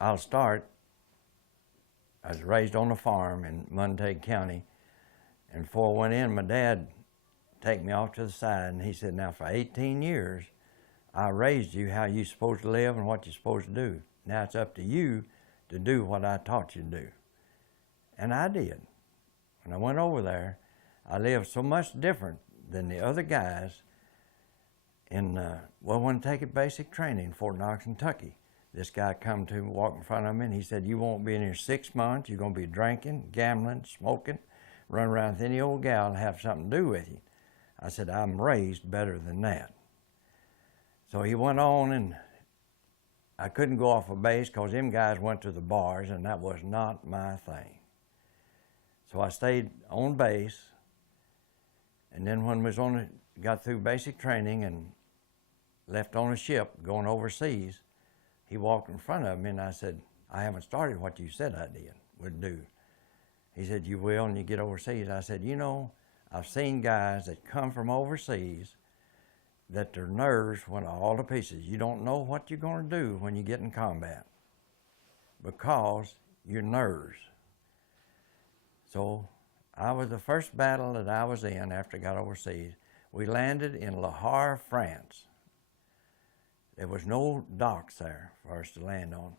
I'll start. I was raised on a farm in Montague County, and before I went in, my dad take me off to the side, and he said, now for 18 years, I raised you how you're supposed to live and what you're supposed to do. Now it's up to you to do what I taught you to do. And I did. When I went over there, I lived so much different than the other guys in, when taking basic training in Fort Knox, Kentucky. This guy come to me, walked in front of me, and he said, you won't be in here 6 months. You're going to be drinking, gambling, smoking, run around with any old gal and have something to do with you. I said, I'm raised better than that. So he went on, and I couldn't go off a base because them guys went to the bars, and that was not my thing. So I stayed on base, and then when we got through basic training and left on a ship going overseas, he walked in front of me, and I said, I haven't started what you said I would do. He said, you will when you get overseas. I said, you know, I've seen guys that come from overseas that their nerves went all to pieces. You don't know what you're going to do when you get in combat because your nerves. So I was the first battle that I was in after I got overseas. We landed in Le Havre, France. There was no docks there for us to land on.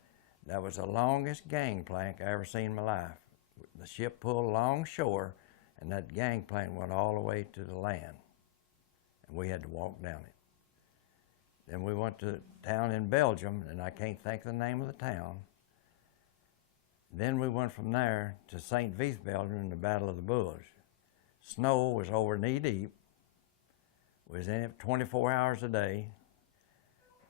That was the longest gangplank I ever seen in my life. The ship pulled along shore, and that gangplank went all the way to the land, and we had to walk down it. Then we went to a town in Belgium, and I can't think of the name of the town. Then we went from there to St. Vith, Belgium, in the Battle of the Bulge. Snow was over knee deep. We was in it 24 hours a day.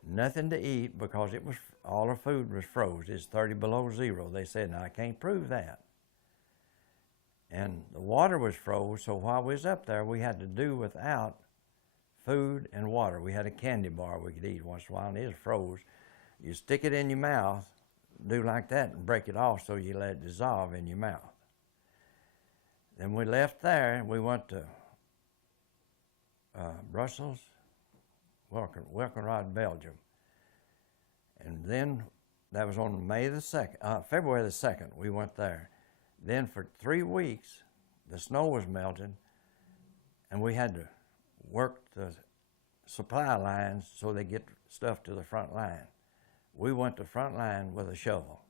Nothing to eat because it was all our food was froze. It's 30 below zero. They said, now I can't prove that. And the water was froze, so while we was up there, we had to do without food and water. We had a candy bar we could eat once in a while, and it was froze. You stick it in your mouth, do like that, and break it off so you let it dissolve in your mouth. Then we left there, and we went to Brussels, Welkenrad, Belgium. And then that was on February the 2nd, we went there. Then for 3 weeks, the snow was melting, and we had to work the supply lines so they get stuff to the front line. We went to the front line with a shovel,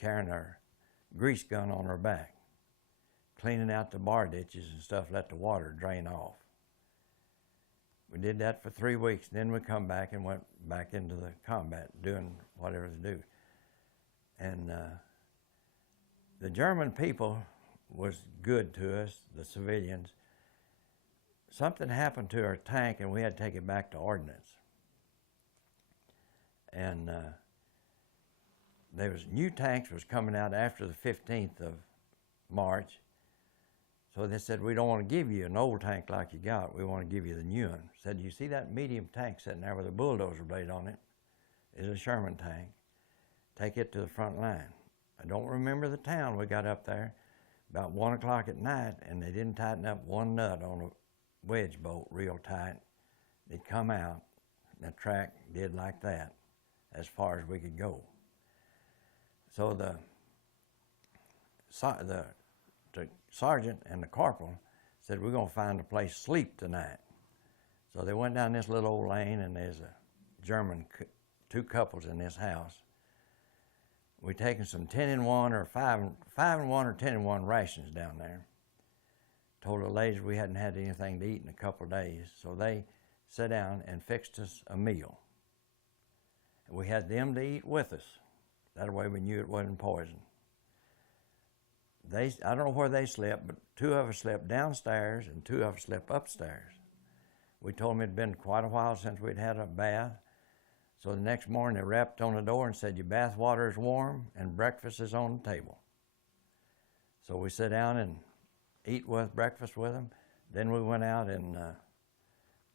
carrying our grease gun on our back, cleaning out the bar ditches and stuff, let the water drain off. We did that for 3 weeks, then we come back and went back into the combat, doing whatever to do. And the German people was good to us, the civilians. Something happened to our tank, and we had to take it back to ordnance. And there was new tanks was coming out after the 15th of March. So they said, we don't want to give you an old tank like you got. We want to give you the new one. Said, you see that medium tank sitting there with a bulldozer blade on it? It's a Sherman tank. Take it to the front line. I don't remember the town. We got up there about 1 o'clock at night, and they didn't tighten up one nut on a wedge bolt real tight. They'd come out, and the track did like that as far as we could go. So the sergeant and the corporal said, we're going to find a place to sleep tonight. So they went down this little old lane, and there's a German, 2 couples in this house. We taken some 10-in-1 or 5-in-1 or 10-in-1 rations down there. Told the ladies we hadn't had anything to eat in a couple of days, so they sat down and fixed us a meal. And we had them to eat with us. That way we knew it wasn't poison. I don't know where they slept, but 2 of us slept downstairs and 2 of us slept upstairs. We told them it'd been quite a while since we'd had a bath. So the next morning they rapped on the door and said, your bath water is warm and breakfast is on the table. So we sat down and eat breakfast with them. Then we went out and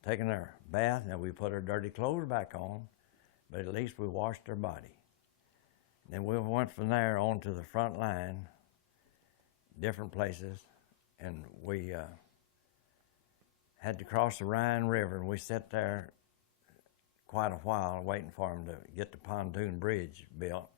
taken our bath. Now we put our dirty clothes back on, but at least we washed our body. Then we went from there on to the front line, different places, and we had to cross the Rhine River, and we sat there quite a while waiting for them to get the pontoon bridge built.